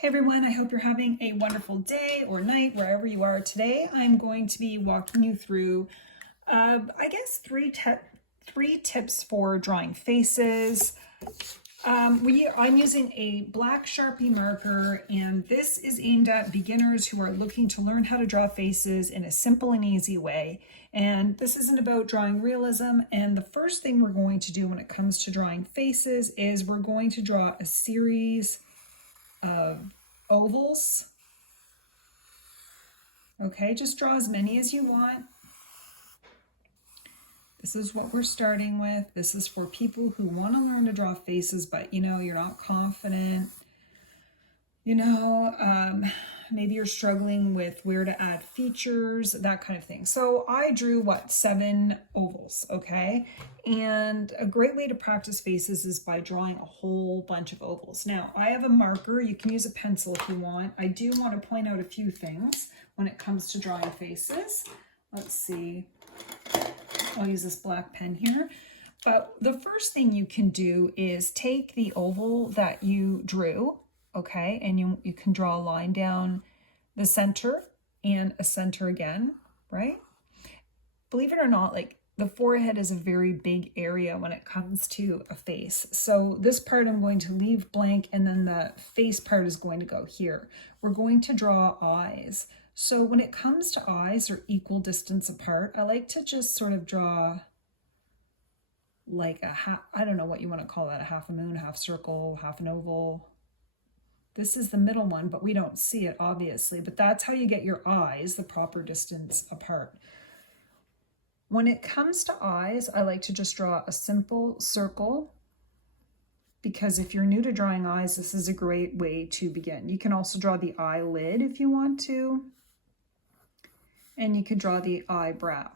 Hey everyone, I hope you're having a wonderful day or night wherever you are today. I'm going to be walking you through, I guess, three tips for drawing faces. I'm using a black Sharpie marker, and this is aimed at beginners who are looking to learn how to draw faces in a simple and easy way. And this isn't about drawing realism. And the first thing we're going to do when it comes to drawing faces is we're going to draw a series of ovals. Okay, just draw as many as you want. This is what we're starting with. This is for people who want to learn to draw faces, but you're not confident. Maybe you're struggling with where to add features, that kind of thing. So I drew 7 ovals, okay? And a great way to practice faces is by drawing a whole bunch of ovals. Now, I have a marker. You can use a pencil if you want. I do want to point out a few things when it comes to drawing faces. Let's see. I'll use this black pen here. But the first thing you can do is take the oval that you drew, okay, and you can draw a line down the center and a center again, right? Believe it or not, like the forehead is a very big area when it comes to a face. So this part I'm going to leave blank, and then the face part is going to go here. We're going to draw eyes. So when it comes to eyes, they're equal distance apart. I like to just sort of draw like a half, I don't know what you want to call that, a half a moon, half circle, half an oval. This is the middle one, but we don't see it obviously, but that's how you get your eyes the proper distance apart. When it comes to eyes, I like to just draw a simple circle, because if you're new to drawing eyes, this is a great way to begin. You can also draw the eyelid if you want to, and you could draw the eyebrow.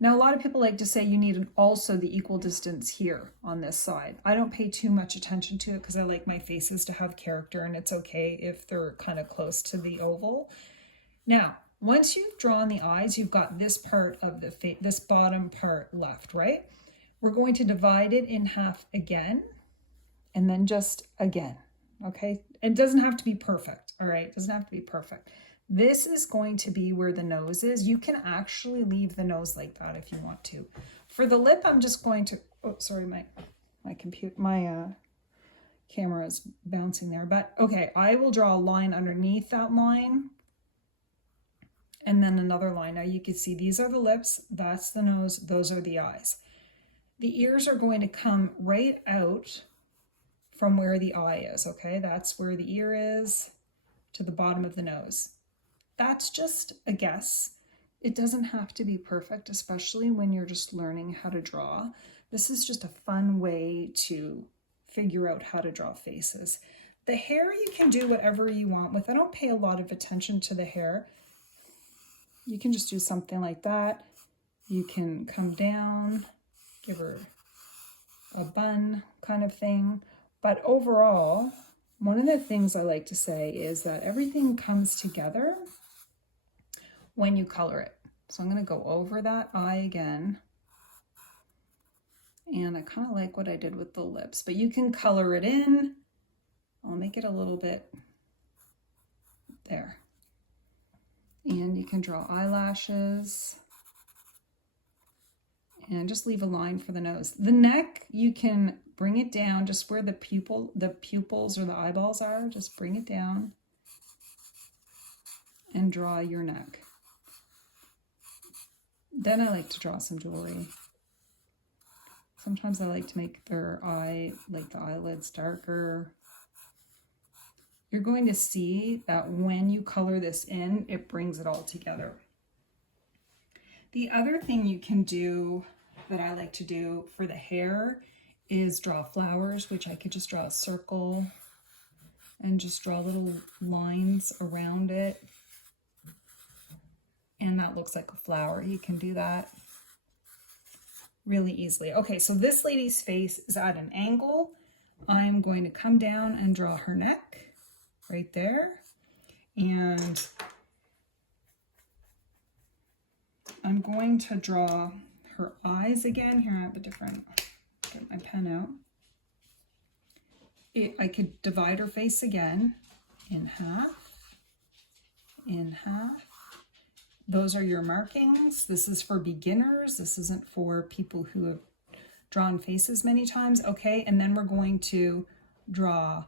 Now, a lot of people like to say you need also the equal distance here on this side. I don't pay too much attention to it because I like my faces to have character, and it's okay if they're kind of close to the oval. Now, once you've drawn the eyes, you've got this part of the face, this bottom part left, right? We're going to divide it in half again, and then just again, okay? It doesn't have to be perfect, all right? It doesn't have to be perfect. This is going to be where the nose is. You can actually leave the nose like that if you want to. For the lip, I'm just going to, oh, sorry, my camera is bouncing there. But okay, I will draw a line underneath that line, and then another line. Now you can see these are the lips, that's the nose, those are the eyes. The ears are going to come right out from where the eye is, okay? That's where the ear is to the bottom of the nose. That's just a guess. It doesn't have to be perfect, especially when you're just learning how to draw. This is just a fun way to figure out how to draw faces. The hair you can do whatever you want with. I don't pay a lot of attention to the hair. You can just do something like that. You can come down, give her a bun kind of thing. But overall, one of the things I like to say is that everything comes together when you color it. So I'm going to go over that eye again. And I kind of like what I did with the lips, but you can color it in. I'll make it a little bit there. And you can draw eyelashes and just leave a line for the nose. The neck, you can bring it down just where the pupils or the eyeballs are. Just bring it down and draw your neck. Then I like to draw some jewelry. Sometimes I like to make their eye, like the eyelids, darker. You're going to see that when you color this in, it brings it all together. The other thing you can do that I like to do for the hair is draw flowers, which I could just draw a circle and just draw little lines around it. And that looks like a flower. You can do that really easily. Okay, so this lady's face is at an angle. I'm going to come down and draw her neck right there. And I'm going to draw her eyes again. Here I have a different, get my pen out. I could divide her face again in half, in half. Those are your markings. This is for beginners. This isn't for people who have drawn faces many times. Okay, and then we're going to draw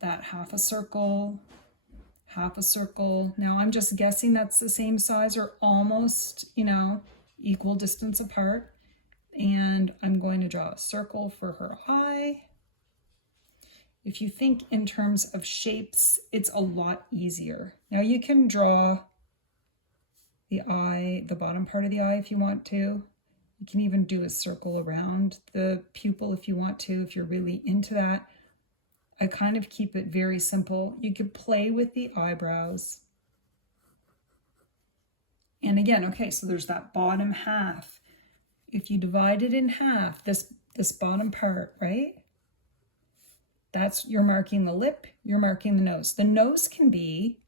that half a circle, half a circle. Now I'm just guessing that's the same size or almost, you know, equal distance apart. And I'm going to draw a circle for her eye. If you think in terms of shapes, it's a lot easier. Now you can draw the eye, the bottom part of the eye if you want to. You can even do a circle around the pupil if you want to, if you're really into that. I kind of keep it very simple. You could play with the eyebrows. And again, okay, so there's that bottom half. If you divide it in half, this bottom part, right? You're marking the lip, you're marking the nose. The nose can be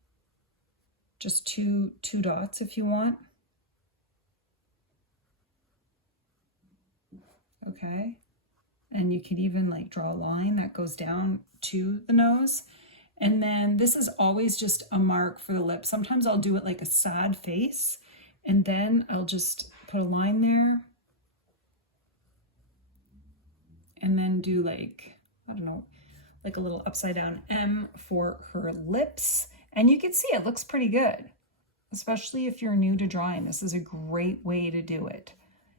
just two dots if you want. Okay. And you could even like draw a line that goes down to the nose. And then this is always just a mark for the lip. Sometimes I'll do it like a sad face, and then I'll just put a line there. And then do like, I don't know, like a little upside down M for her lips. And you can see it looks pretty good, especially if you're new to drawing. This is a great way to do it.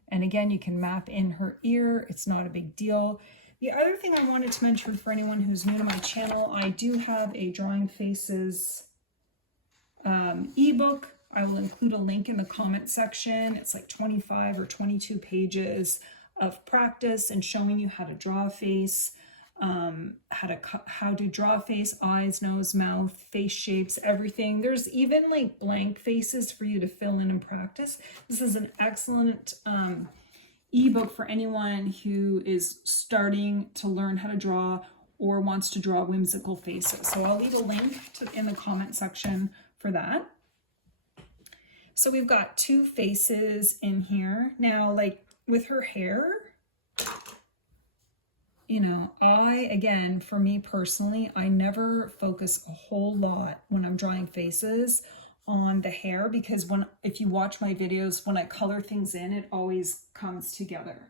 And again, you can map in her ear. It's not a big deal. The other thing I wanted to mention for anyone who's new to my channel, I do have a Drawing Faces ebook. I will include a link in the comment section. It's like 25 or 22 pages of practice and showing you how to draw a face, how to draw a face, eyes, nose, mouth, face shapes, everything. There's even like blank faces for you to fill in and practice. This is an excellent ebook for anyone who is starting to learn how to draw or wants to draw whimsical faces. So I'll leave a link in the comment section for that. So we've got two faces in here. Now, like with her hair, you know, again, for me personally, I never focus a whole lot when I'm drawing faces on the hair, because if you watch my videos, when I color things in, it always comes together.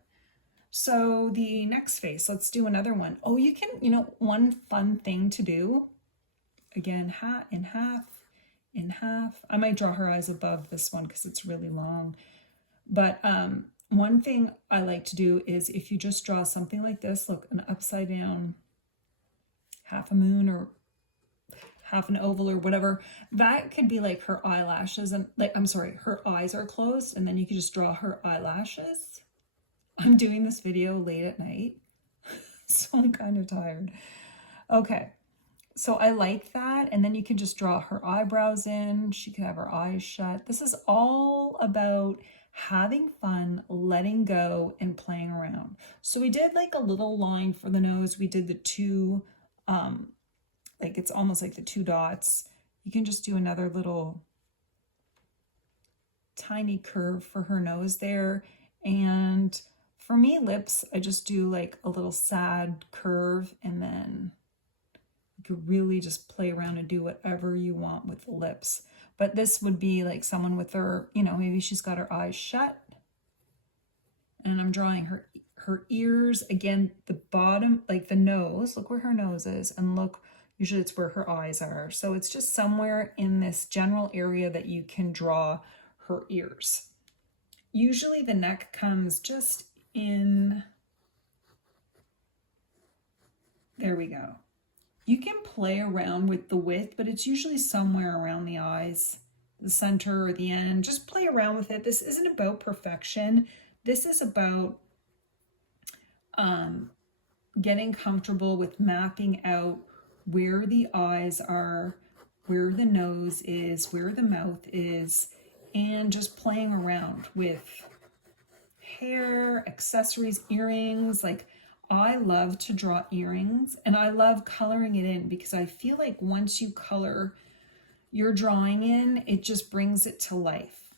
So the next face, let's do another one. Oh, you can, you know, one fun thing to do, again, in half, in half. I might draw her eyes above this one because it's really long. But one thing I like to do is if you just draw something like this, look, an upside down half a moon or half an oval or whatever, that could be like her eyelashes, and like, I'm sorry, her eyes are closed, and then you could just draw her eyelashes. I'm doing this video late at night, so I'm kind of tired. Okay, so I like that, and then you can just draw her eyebrows in. She could have her eyes shut. This is all about having fun, letting go, and playing around. So we did like a little line for the nose. We did the two, like it's almost like the two dots. You can just do another little tiny curve for her nose there. And for me, lips, I just do like a little sad curve, and then you could really just play around and do whatever you want with the lips. But this would be like someone with her, you know, maybe she's got her eyes shut, and I'm drawing her ears. Again, the bottom, like the nose, look where her nose is, and look, usually it's where her eyes are. So it's just somewhere in this general area that you can draw her ears. Usually the neck comes just in, there we go. You can play around with the width, but it's usually somewhere around the eyes, the center or the end. Just play around with it. This isn't about perfection. This is about getting comfortable with mapping out where the eyes are, where the nose is, where the mouth is, and just playing around with hair, accessories, earrings. Like, I love to draw earrings, and I love coloring it in, because I feel like once you color your drawing in, it just brings it to life.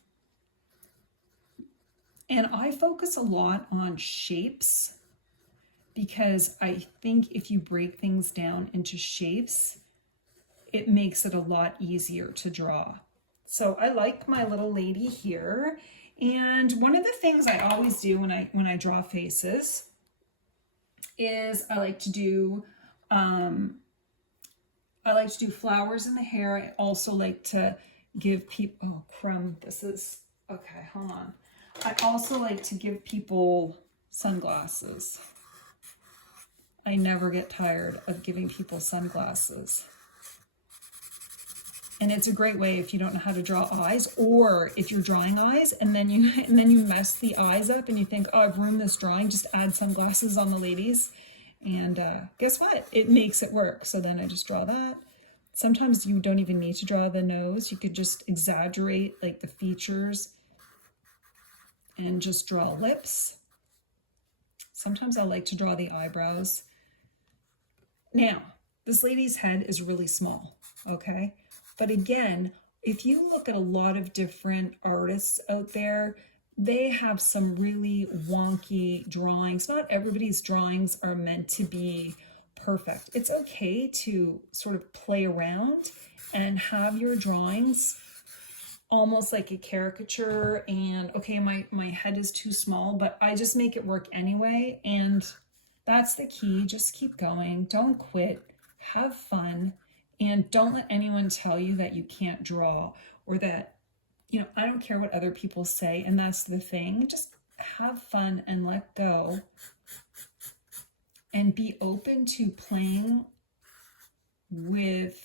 And I focus a lot on shapes, because I think if you break things down into shapes, it makes it a lot easier to draw. So I like my little lady here. And one of the things I always do when I draw faces is I like to do flowers in the hair. I also like to give people, oh crumb, this is, okay, hold on. I also like to give people sunglasses. I never get tired of giving people sunglasses. And it's a great way if you don't know how to draw eyes, or if you're drawing eyes and then you mess the eyes up and you think, oh, I've ruined this drawing, just add sunglasses on the ladies. And guess what? It makes it work. So then I just draw that. Sometimes you don't even need to draw the nose. You could just exaggerate like the features and just draw lips. Sometimes I like to draw the eyebrows. Now, this lady's head is really small, okay? But again, if you look at a lot of different artists out there, they have some really wonky drawings. Not everybody's drawings are meant to be perfect. It's okay to sort of play around and have your drawings almost like a caricature, and okay, my head is too small, but I just make it work anyway. And that's the key. Just keep going. Don't quit. Have fun. And don't let anyone tell you that you can't draw, or that, you know, I don't care what other people say. And that's the thing. Just have fun and let go, and be open to playing with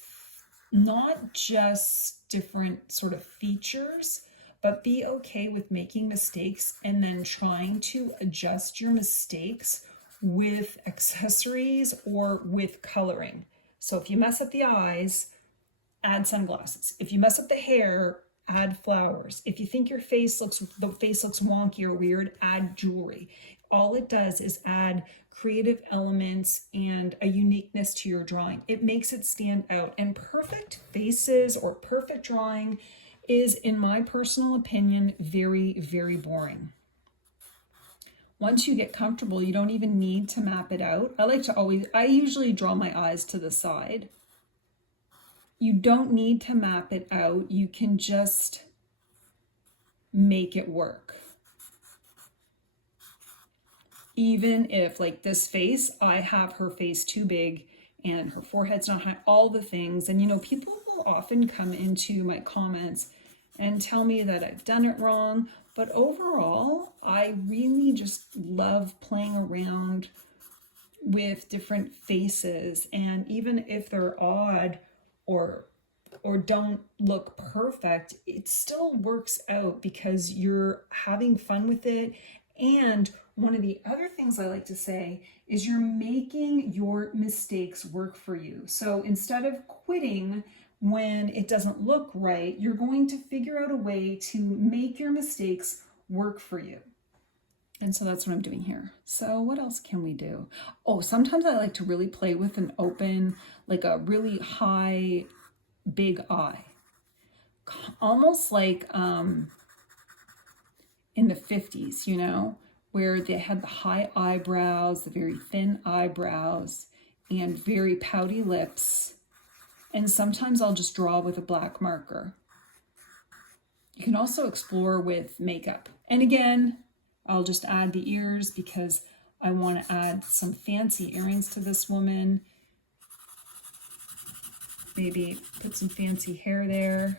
not just different sort of features, but be okay with making mistakes and then trying to adjust your mistakes with accessories or with coloring. So if you mess up the eyes, add sunglasses. If you mess up the hair, add flowers. If you think the face looks wonky or weird, add jewelry. All it does is add creative elements and a uniqueness to your drawing. It makes it stand out. And perfect faces or perfect drawing is, in my personal opinion, very, very boring. Once you get comfortable, you don't even need to map it out. I usually draw my eyes to the side. You don't need to map it out. You can just make it work. Even if, like this face, I have her face too big and her forehead's not high, all the things. And, you know, people will often come into my comments and tell me that I've done it wrong. But overall, I really just love playing around with different faces. And even if they're odd or don't look perfect, it still works out because you're having fun with it. And one of the other things I like to say is you're making your mistakes work for you. So instead of quitting when it doesn't look right, you're going to figure out a way to make your mistakes work for you. And so that's what I'm doing here. So what else can we do? Oh, sometimes I like to really play with an open, like a really high, big eye. Almost like in the 50s, you know, where they had the high eyebrows, the very thin eyebrows, and very pouty lips. And sometimes I'll just draw with a black marker. You can also explore with makeup. And again, I'll just add the ears because I want to add some fancy earrings to this woman. Maybe put some fancy hair there.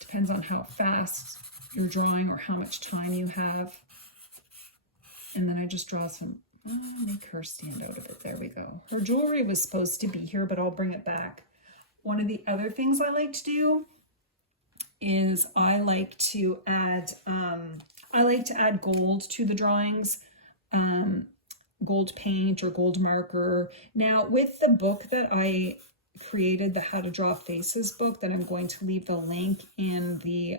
Depends on how fast you're drawing or how much time you have. And then I just draw some, make her stand out a bit. There we go. Her jewelry was supposed to be here, but I'll bring it back. One of the other things I like to do is I like to add gold to the drawings, gold paint or gold marker. Now with the book that I created, the How to Draw Faces book, that I'm going to leave the link in the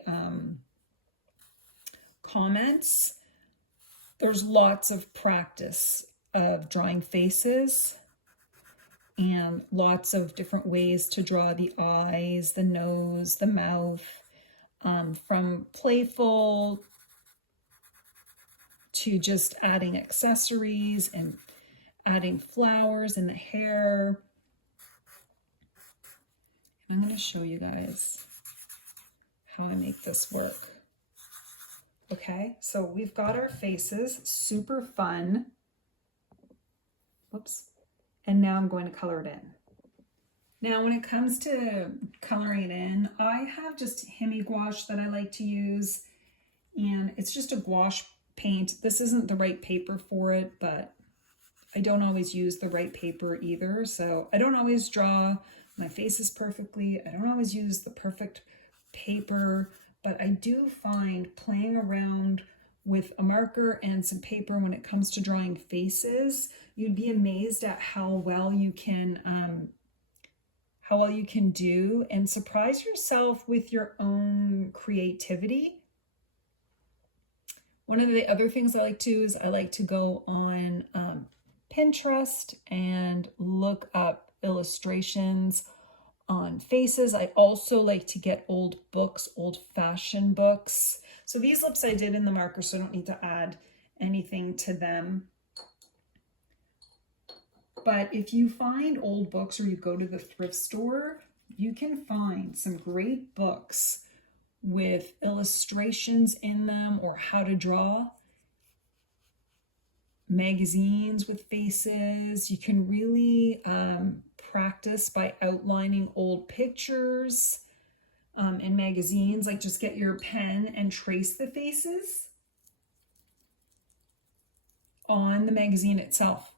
comments, there's lots of practice of drawing faces and lots of different ways to draw the eyes, the nose, the mouth, from playful to just adding accessories and adding flowers in the hair. I'm going to show you guys how I make this work. Okay, so we've got our faces, super fun. Whoops. And now I'm going to color it in. Now, when it comes to coloring it in, I have just Himi gouache that I like to use, and it's just a gouache paint. This isn't the right paper for it, but I don't always use the right paper either. So I don't always draw my faces perfectly. I don't always use the perfect paper, but I do find playing around with a marker and some paper when it comes to drawing faces, you'd be amazed at how well you can do and surprise yourself with your own creativity. One of the other things I like to do is I like to go on Pinterest and look up illustrations on faces. I also like to get old books, old-fashioned books. So these lips I did in the marker, so I don't need to add anything to them. But if you find old books or you go to the thrift store, you can find some great books with illustrations in them or how to draw. Magazines with faces. You can really practice by outlining old pictures in magazines. Like just get your pen and trace the faces on the magazine itself.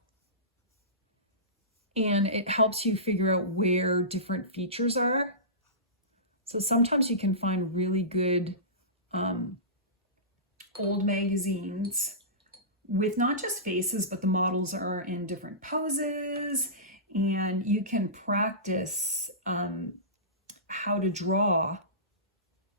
And it helps you figure out where different features are. So sometimes you can find really good old magazines with not just faces, but the models are in different poses, and you can practice how to draw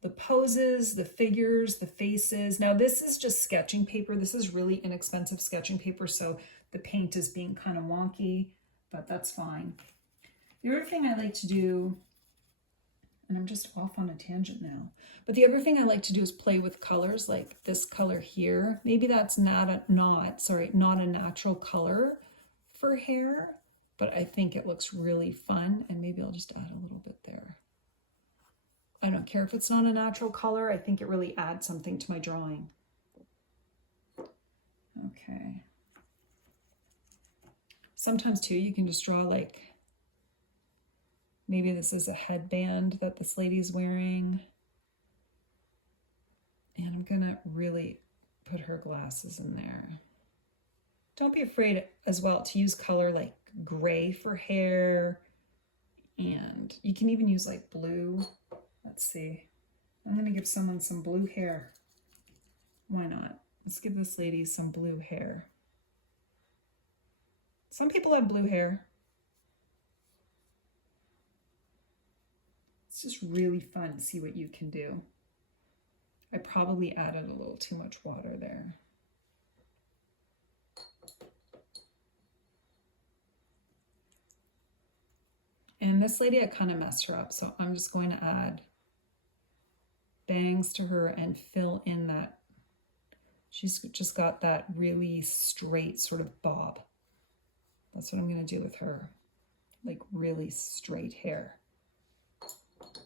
the poses, the figures, the faces. Now this is just sketching paper. This is really inexpensive sketching paper, so the paint is being kind of wonky, but that's fine. The other thing I like to do, and I'm just off on a tangent now, but the other thing I like to do is play with colors, like this color here. Maybe that's not a natural color for hair, but I think it looks really fun, and maybe I'll just add a little bit there. I don't care if it's not a natural color. I think it really adds something to my drawing. Okay. Sometimes too, you can just draw like, maybe this is a headband that this lady's wearing. And I'm gonna really put her glasses in there. Don't be afraid as well to use color like gray for hair. And you can even use like blue. Let's see. I'm gonna give someone some blue hair. Why not? Let's give this lady some blue hair. Some people have blue hair. It's just really fun to see what you can do. I probably added a little too much water there. And this lady, I kind of messed her up, so I'm just going to add bangs to her and fill in that. She's just got that really straight sort of bob. That's what I'm going to do with her, like really straight hair.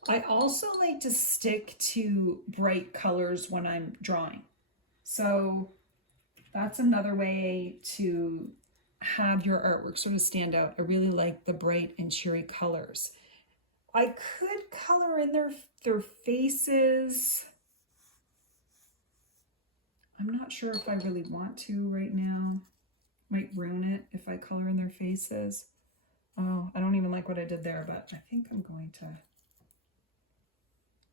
I also like to stick to bright colors when I'm drawing. So that's another way to have your artwork sort of stand out. I really like the bright and cheery colors. I could color in their faces. I'm not sure if I really want to right now. Might ruin it if I color in their faces. Oh, I don't even like what I did there, but I think I'm going to.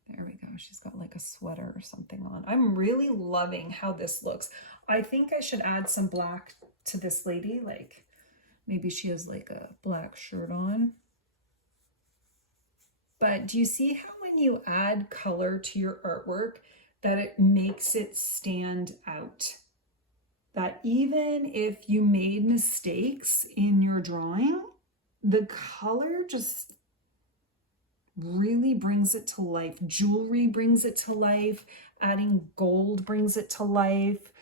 There we go. She's got like a sweater or something on. I'm really loving how this looks. I think I should add some black to this lady. Like maybe she has like a black shirt on. But do you see how when you add color to your artwork that it makes it stand out? That even if you made mistakes in your drawing, the color just really brings it to life. Jewelry brings it to life. Adding gold brings it to life.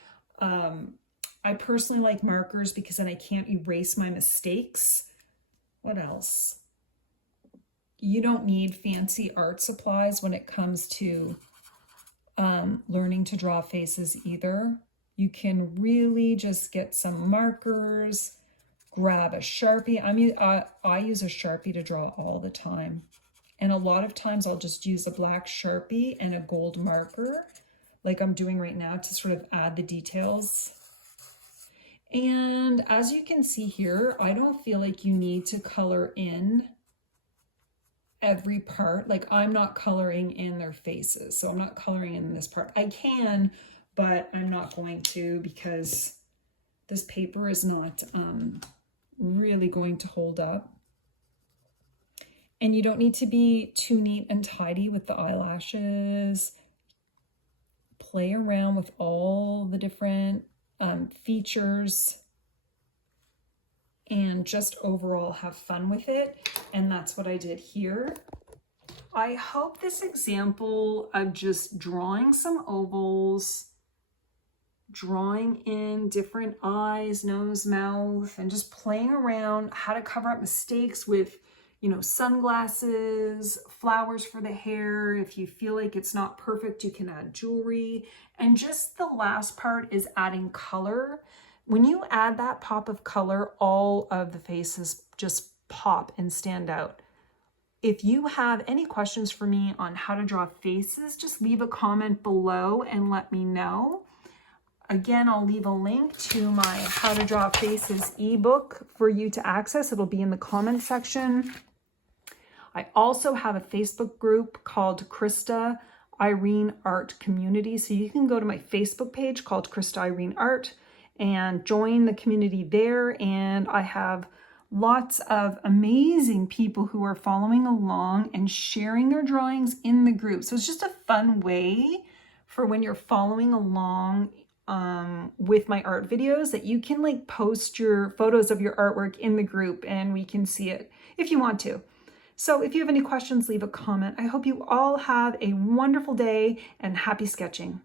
I personally like markers because then I can't erase my mistakes. What else? you don't need fancy art supplies when it comes to learning to draw faces either. You can really just get some markers, grab a Sharpie. I use a Sharpie to draw all the time. And a lot of times I'll just use a black Sharpie and a gold marker, like I'm doing right now, to sort of add the details. And as you can see here, I don't feel like you need to color in every part. Like I'm not coloring in their faces, so I'm not coloring in this part. I can, but I'm not going to, because this paper is not really going to hold up. And you don't need to be too neat and tidy with the eyelashes. Play around with all the different features and just overall have fun with it. And that's what I did here. I hope this example of just drawing some ovals, drawing in different eyes, nose, mouth, and just playing around how to cover up mistakes with, you know, sunglasses, flowers for the hair. If you feel like it's not perfect, you can add jewelry. And just the last part is adding color. When you add that pop of color, all of the faces just pop and stand out. If you have any questions for me on how to draw faces, just leave a comment below and let me know. Again, I'll leave a link to my How to Draw Faces ebook for you to access. It'll be in the comment section. I also have a Facebook group called Krista Irene Art Community. So you can go to my Facebook page called Krista Irene Art and join the community there. And I have lots of amazing people who are following along and sharing their drawings in the group. So it's just a fun way for when you're following along with my art videos, that you can like post your photos of your artwork in the group and we can see it if you want to. So if you have any questions, leave a comment. I hope you all have a wonderful day and happy sketching.